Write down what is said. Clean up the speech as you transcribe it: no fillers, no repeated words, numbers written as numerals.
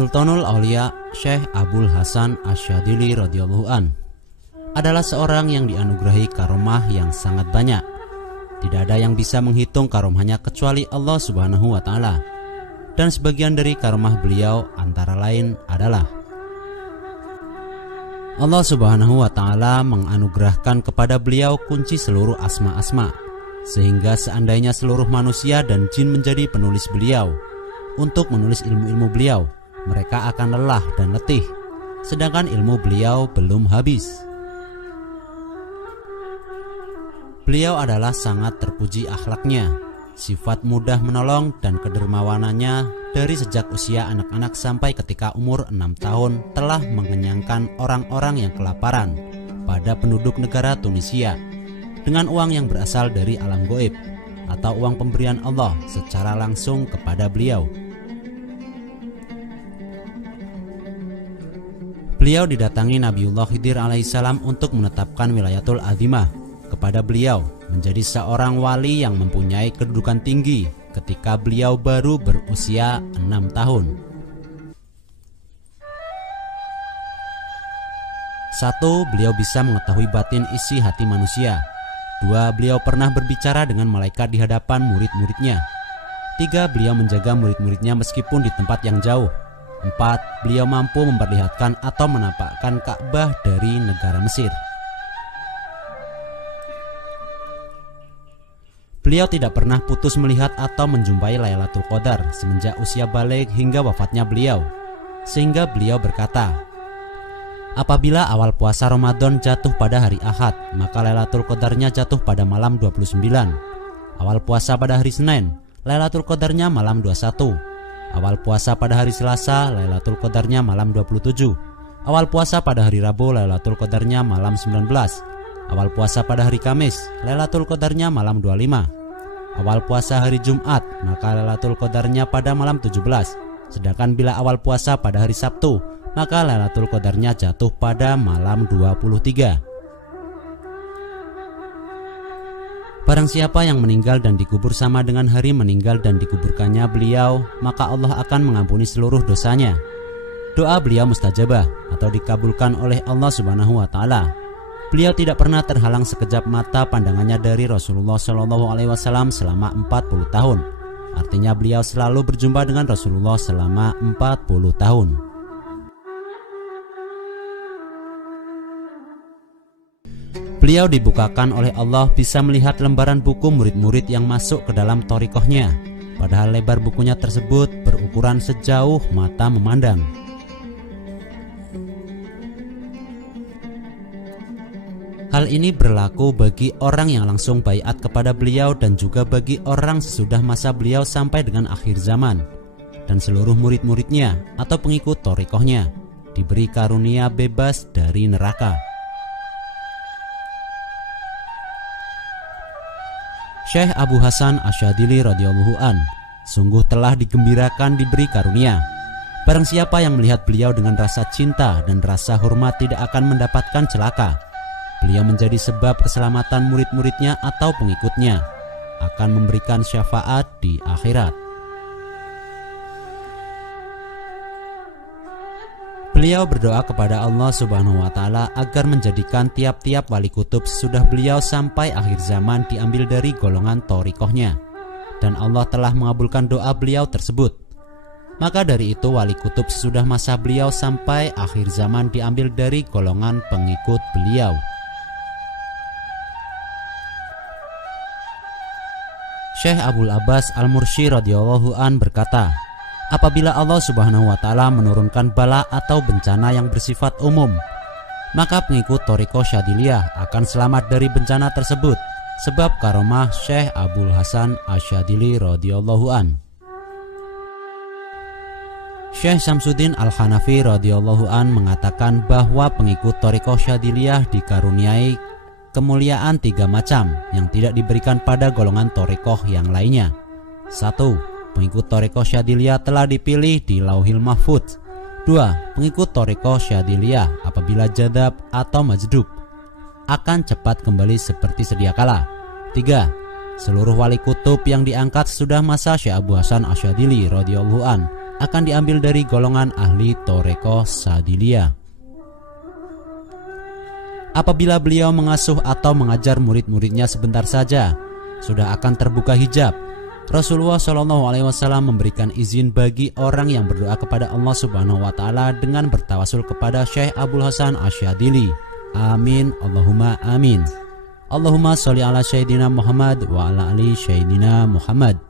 Sultanul Aulia Syekh Abul Hasan Asyadili radhiyallahu an adalah seorang yang dianugerahi karomah yang sangat banyak. Tidak ada yang bisa menghitung karomahnya kecuali Allah Subhanahu wa taala. Dan sebagian dari karomah beliau antara lain adalah Allah Subhanahu wa taala menganugerahkan kepada beliau kunci seluruh asma-asma, sehingga seandainya seluruh manusia dan jin menjadi penulis beliau untuk menulis ilmu-ilmu beliau, mereka akan lelah dan letih, sedangkan ilmu beliau belum habis. Beliau adalah sangat terpuji akhlaknya, sifat mudah menolong dan kedermawanannya dari sejak usia anak-anak sampai ketika umur 6 tahun telah mengenyangkan orang-orang yang kelaparan pada penduduk negara Tunisia dengan uang yang berasal dari alam goib atau uang pemberian Allah secara langsung kepada beliau. Beliau didatangi Nabiullah Khidir alaihissalam untuk menetapkan wilayatul azimah kepada beliau menjadi seorang wali yang mempunyai kedudukan tinggi ketika beliau baru berusia 6 tahun. 1. Beliau bisa mengetahui batin isi hati manusia. 2. Beliau pernah berbicara dengan malaikat di hadapan murid-muridnya. 3. Beliau menjaga murid-muridnya meskipun di tempat yang jauh. 4. Beliau mampu memperlihatkan atau menampakkan Ka'bah dari negara Mesir. Beliau tidak pernah putus melihat atau menjumpai Lailatul Qadar semenjak usia balik hingga wafatnya beliau, sehingga beliau berkata, apabila awal puasa Ramadan jatuh pada hari Ahad, maka Lailatul Qadarnya jatuh pada malam 29. Awal puasa pada hari Senin, Lailatul Qadarnya malam 21. Awal puasa pada hari Selasa, Lailatul Qadarnya malam 27. Awal puasa pada hari Rabu, Lailatul Qadarnya malam 19. Awal puasa pada hari Kamis, Lailatul Qadarnya malam 25. Awal puasa hari Jumat, maka Lailatul Qadarnya pada malam 17. Sedangkan bila awal puasa pada hari Sabtu, maka Lailatul Qadarnya jatuh pada malam 23. Barang siapa yang meninggal dan dikubur sama dengan hari meninggal dan dikuburkannya beliau, maka Allah akan mengampuni seluruh dosanya. Doa beliau mustajabah atau dikabulkan oleh Allah Subhanahu wa taala. Beliau tidak pernah terhalang sekejap mata pandangannya dari Rasulullah SAW selama 40 tahun. Artinya beliau selalu berjumpa dengan Rasulullah selama 40 tahun. Beliau dibukakan oleh Allah bisa melihat lembaran buku murid-murid yang masuk ke dalam thariqahnya, padahal lebar bukunya tersebut berukuran sejauh mata memandang. Hal ini berlaku bagi orang yang langsung baiat kepada beliau dan juga bagi orang sesudah masa beliau sampai dengan akhir zaman. Dan seluruh murid-muridnya atau pengikut thariqahnya diberi karunia bebas dari neraka. Syekh Abu Hasan Asyadili radhiyallahu an sungguh telah digembirakan diberi karunia. Barang siapa yang melihat beliau dengan rasa cinta dan rasa hormat tidak akan mendapatkan celaka. Beliau menjadi sebab keselamatan murid-muridnya atau pengikutnya, akan memberikan syafaat di akhirat. Beliau berdoa kepada Allah Subhanahu wa taala agar menjadikan tiap-tiap wali kutub sesudah beliau sampai akhir zaman diambil dari golongan thariqahnya, dan Allah telah mengabulkan doa beliau tersebut. Maka dari itu wali kutub sesudah masa beliau sampai akhir zaman diambil dari golongan pengikut beliau. Syekh Abul Abbas Al-Mursi radhiyallahu an berkata, apabila Allah Subhanahu wa taala menurunkan bala atau bencana yang bersifat umum, maka pengikut thariqah Syadiliyah akan selamat dari bencana tersebut sebab karomah Syekh Abul Hasan Asyadili radhiyallahu an. Syekh Syamsuddin Al-Hanafi radhiyallahu an mengatakan bahwa pengikut thariqah Syadiliyah dikaruniai kemuliaan 3 macam yang tidak diberikan pada golongan thariqah yang lainnya. 1. Pengikut thariqah Syadiliyah telah dipilih di Lauhil Mahfudz. 2. Pengikut thariqah Syadiliyah apabila jadab atau majdub akan cepat kembali seperti sedia kala. 3. Seluruh wali kutub yang diangkat sudah masa Syekh Abu Hasan Asyadili radhiyallahu an akan diambil dari golongan ahli Thoreko Sadiliyah. Apabila beliau mengasuh atau mengajar murid-muridnya sebentar saja, sudah akan terbuka hijab. Rasulullah SAW memberikan izin bagi orang yang berdoa kepada Allah Subhanahu wa Ta'ala dengan bertawasul kepada Syekh Abdul Hasan Asyadili. Amin, Allahumma amin. Allahumma sholli ala Sayyidina Muhammad wa ala ali Sayyidina Muhammad.